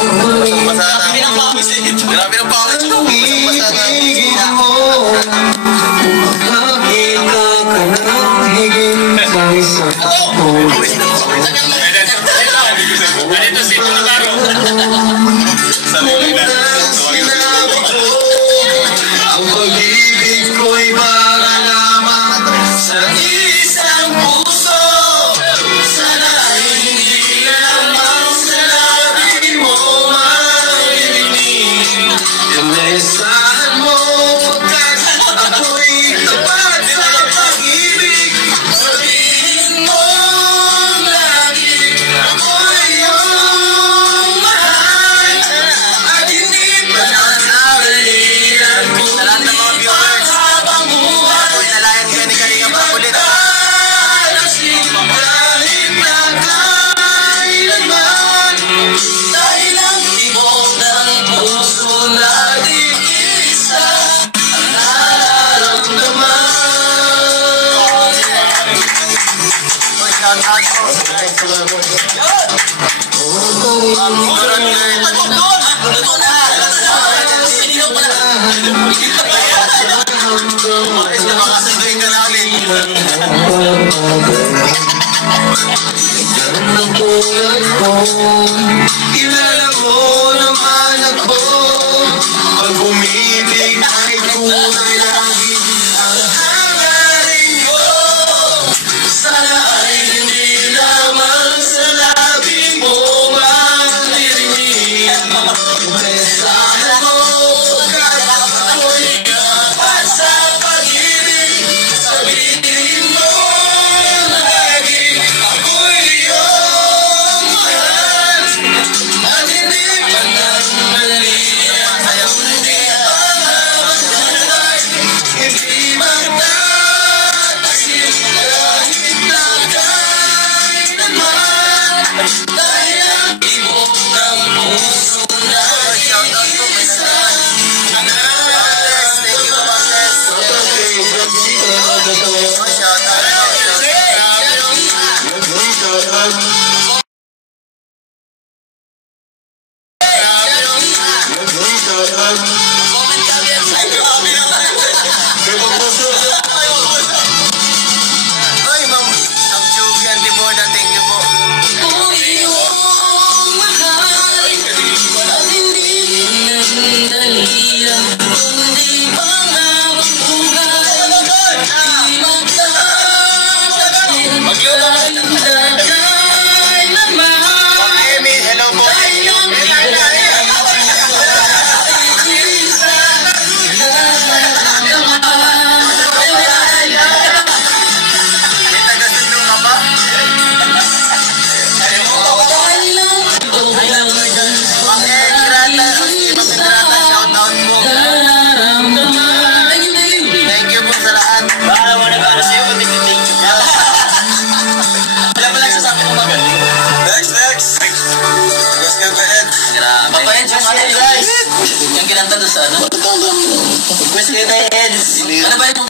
Grabe ng pawis eh. Grabe ng pawis. Basang-basa Ganito si Tularo. Sabi ko na. Ang pag-ibig ko'y para lamang sa isang puso. Sana hindi lamang sa labi mo marinig yung mensahan mo, pagkat ako'y tapat sa pag-ibig. Sabihin mo lagi ako'y iyong mahal at hindi pa nasalihan ko. Sa lahat ng mga viewers, ako'y nalayan kayo ni Kalinga Prab ulit. Kahit na kailanman, dahil ang tibok ng puso natin isa ang nararamdaman. Makakasunduin ka namin. Ang tulad ko, kilala mo naman ako. Pag umibig ay tunay lagi ang hangarin mo. Sana ay hindi lamang sa labi mo maririnig ang mensahe mo, pagkat ako'y tapat sa pag-ibig. Sabihin mo lagi ako'y iyong mahal at hindi pa nangalian. Hindi pa naman hindi magtatasin kahit na kailanman, dahil ang tibok ng puso natin isa ang Ay, Ma'am Julian Tiborda, thank you po. Amy, hello po. May taga-sundo ka ba? Shoutout po. Thank you po sa lahat. Baka mo na sa'yo, thank you. Wala pa lang sasabi mo magaling. Next. Let's go ahead. Grabe. Papahin yung ano guys. Yung kinanta doon sa ano? Request kayo kay Eds. Ano ba yung